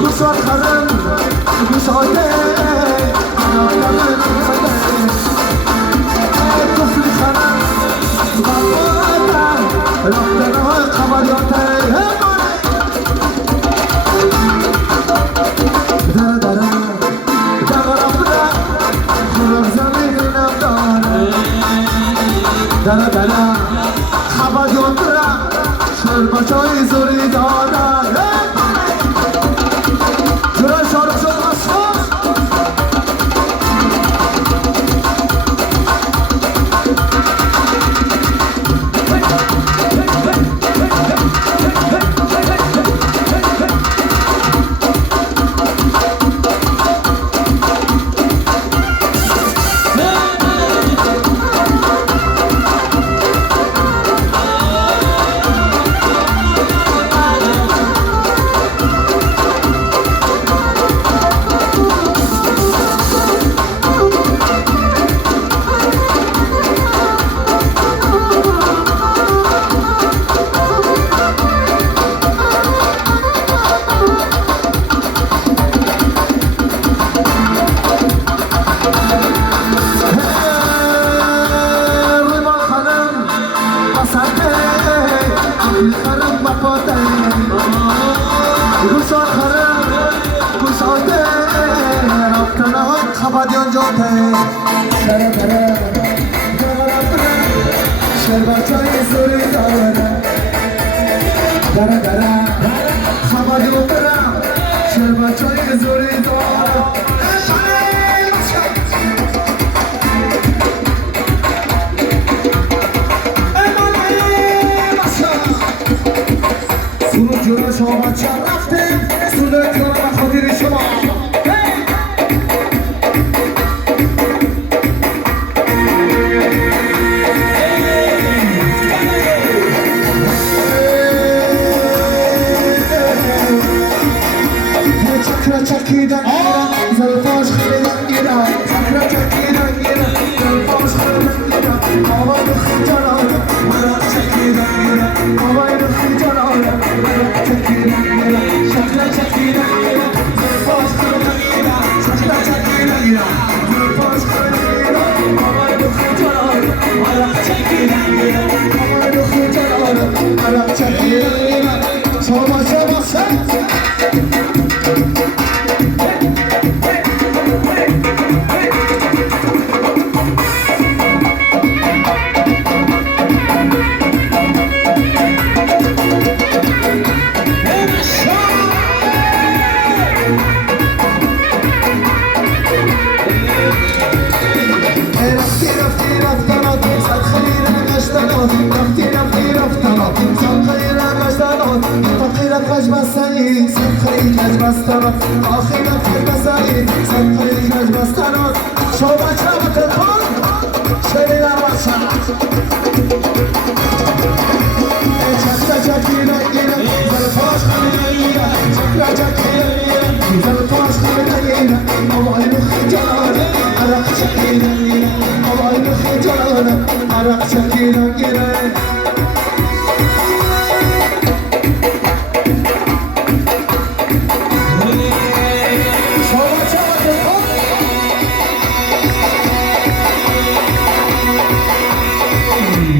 گوش آخرم گوش آده آدمم خده طفلی خرم بابادم رفتن های قبلیاته دره دره دقرم بره خورم زمینم داره دره دره قبلیات بره شربچای زوری داره خبادیان جاته دره دره شربتای زوری داره دره دره خبادیان برم شربتای زوری داره سونو جورا شما چه رفتیم سونو جورا خاطر شما چکیدن گیرم زلفاش خیلیدن گیرم چکره چکیدن گیرم زلفاش خیلیدن گیرم آوای دخی جانانم مرا چکیدن گیرم آوای دخی جانانم مرا چکیدن گیرم چکره چکیدن گیرم زلفاش خیلیدن گیرم چکره چکیدن گیرم زلفاش خیلیدن گیرم آوای دخی جانانم مرا چکیدن گیرم آوای دخی جانانم مرا چکیدن گیرم شما شما شما آخرت بزنی سنتری کج بستنات شما چه تلفن شیرین باشد چکره چکیره گیره زلفاش خیلی گیره چکره چکیره گیره زلفاش خیلی گیره آوای نخی جانانه عرق چکیره گیره آوای نخی جانانه عرق چکیره گیره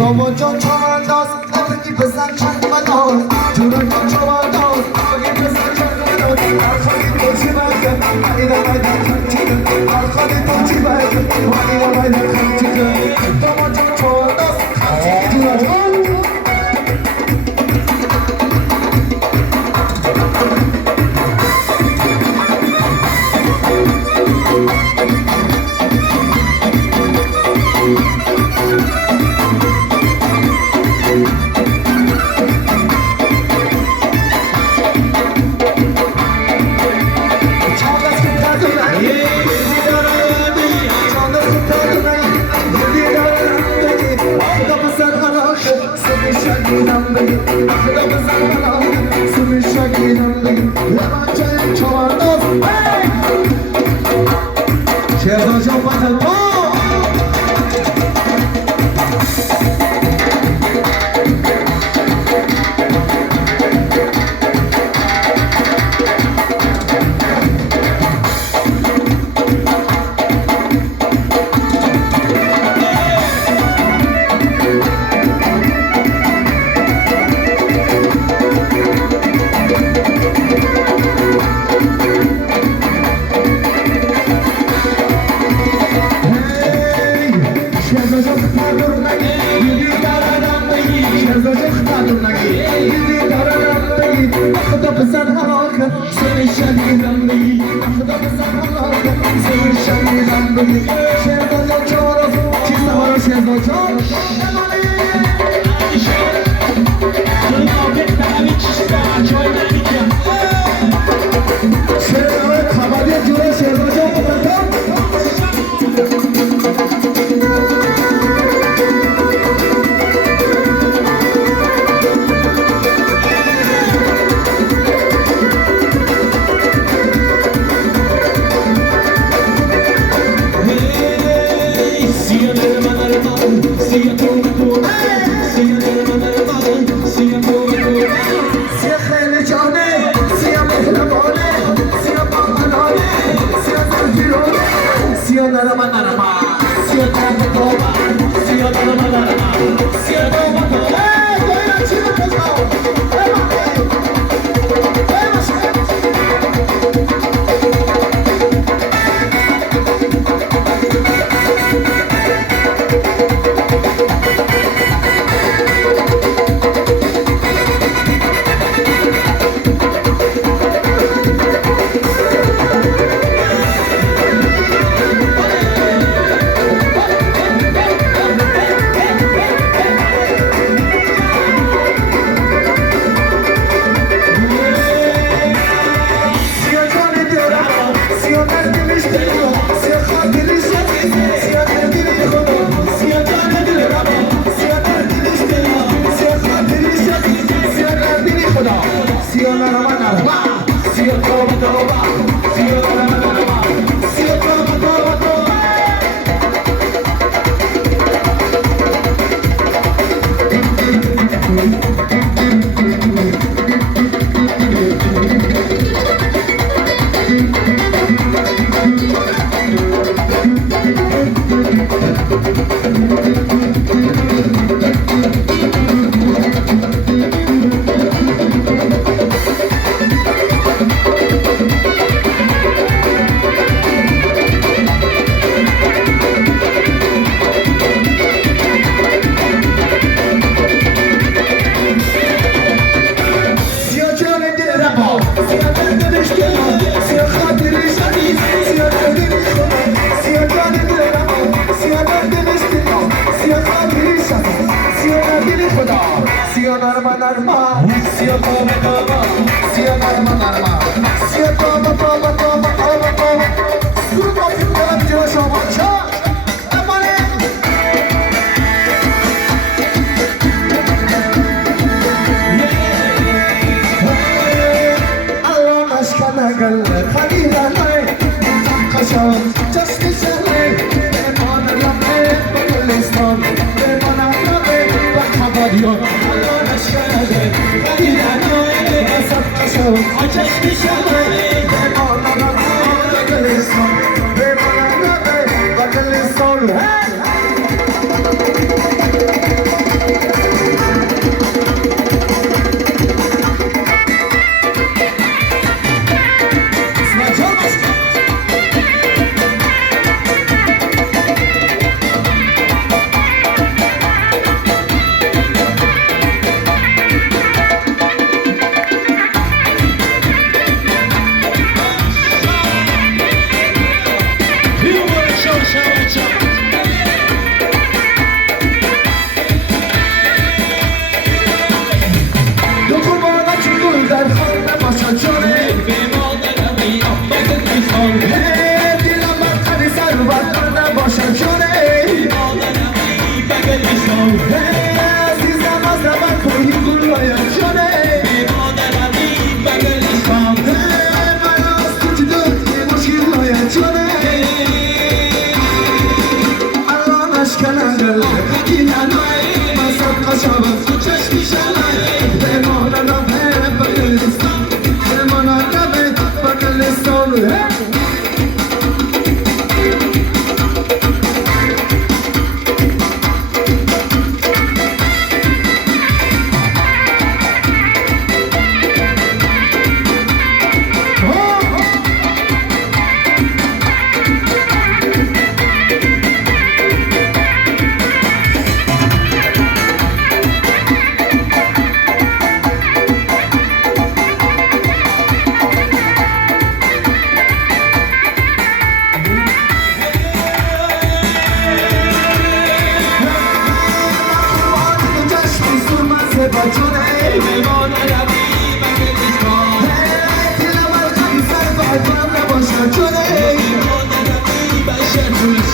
دامان جان چوانداز نبگی بزن چند مدار جوران جان چوانداز نبگی بزن چند مدار ارخانی تو چی برگم اینه بایدن خمچیدن ارخانی تو چی برگم اینه بایدن خمچیدن دامان جان چوانداز خمچیدن جوران جان بگی خدا بزن آخر سر شهیدم بگی خدا بزن آخر سر شهیدم بگی شهدا جان چی سوار شهدا جان شهدا خبری جور شهدا جان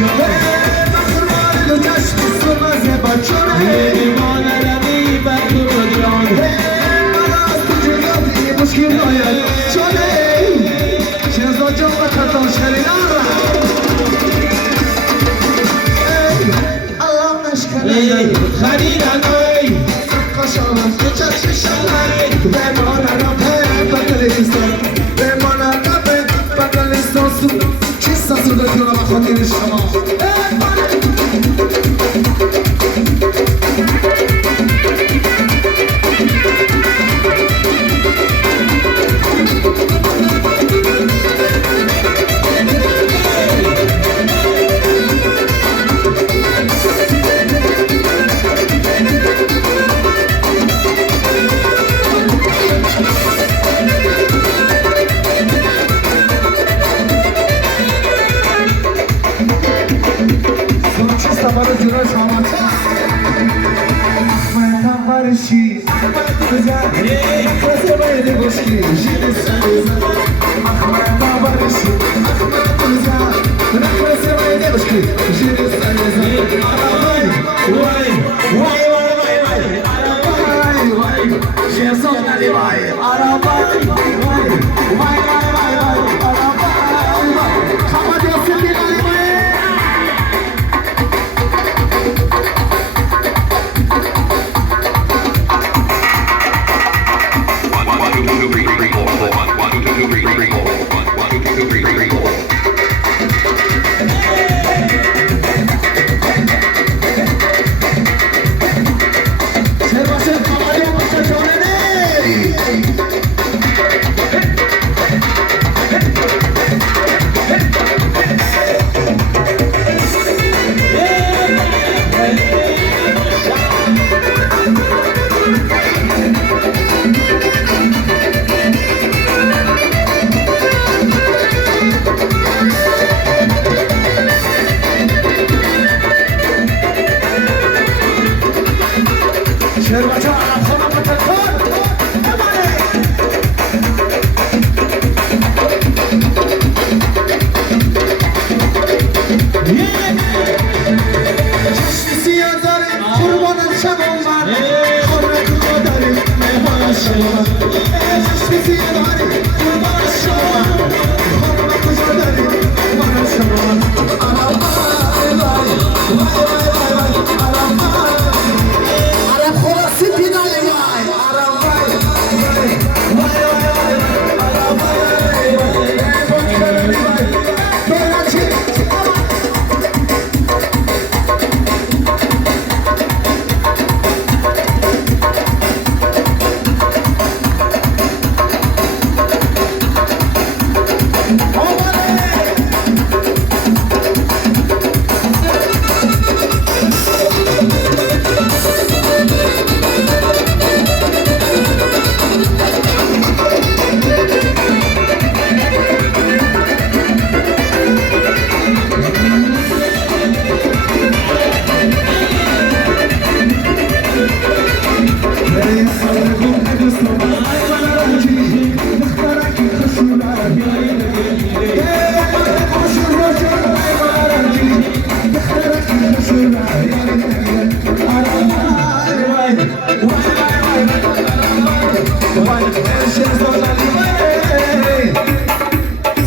مخمار دو چشم سرمزه بچونه مانرمی بر تو جان من از تو جدادی مشکل باید چونه شهزاد جان و خطا شریدان الله نشکنه خریدن ای قشانم تو چشم شلای بمانم بطلستان بمانم بطلستان چیست از رو دارم خاطر شما برای جنوب شما من برشی بزن کسی باید گوشی جیب سریزن من برشی بزن کسی باید گوشی جیب سریزن وای وای وای وای وای وای وای شهزاد ندی وای عربای وای وای وای وای وای عربای خمد یاسین ندی وای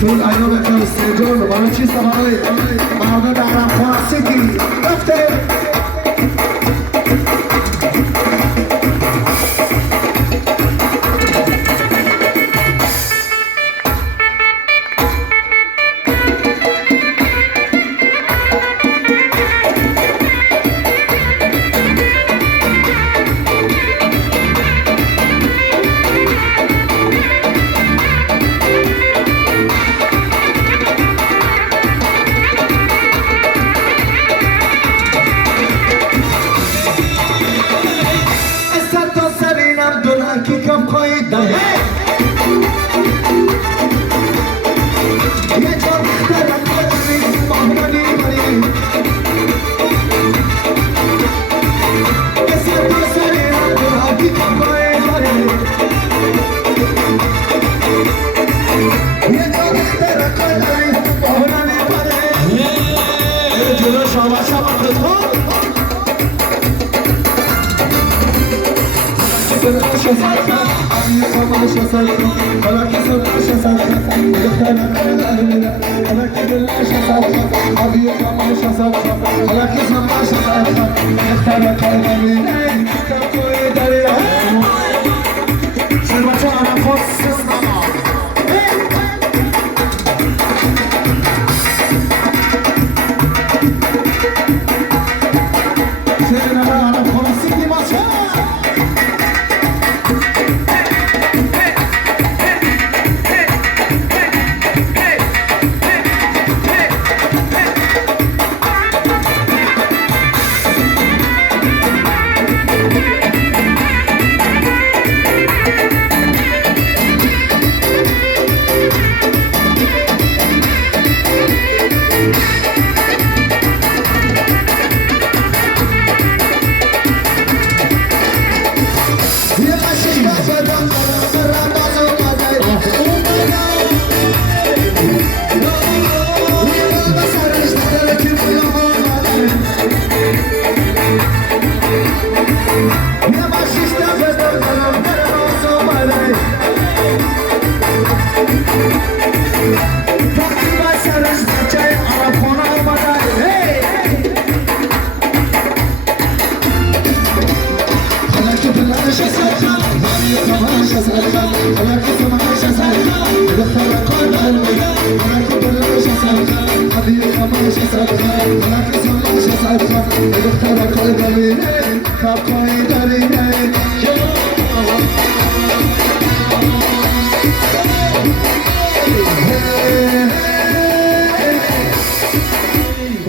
سول ایام کلسترول برای چی سواری مردم درم خواستی رفته أبي قماشة صدقة ولك قماشة صدقة ولك قماشة صدقة أبي قماشة صدقة ولك قماشة صدقة اختارك الغمينين كفوي دريا شربة أنا خصص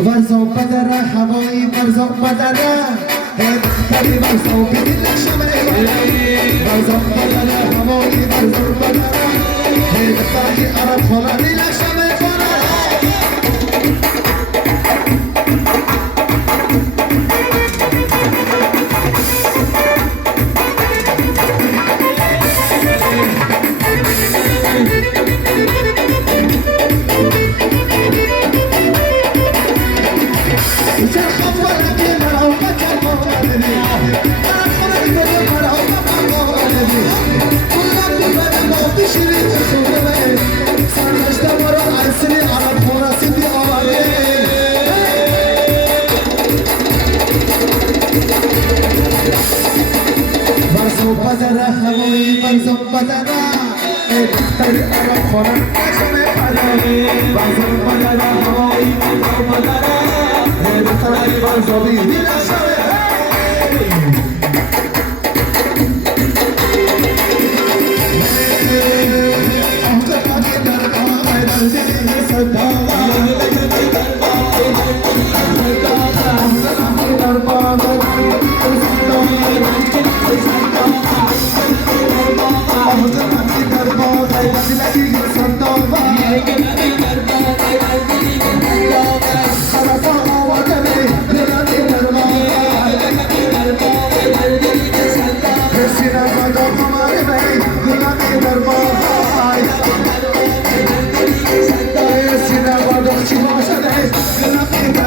برزو بدره هوایی برزو بدره بختری برزو بدل شمره برزو بدره هوایی برزو بدره بختری عرب خلانی لشمه فره بدره هوایی برزو بدره بختری عرب خورن نشمه پره برزو بدره هوایی برزو بدره بختری برزو بیدی نشمه Sinema,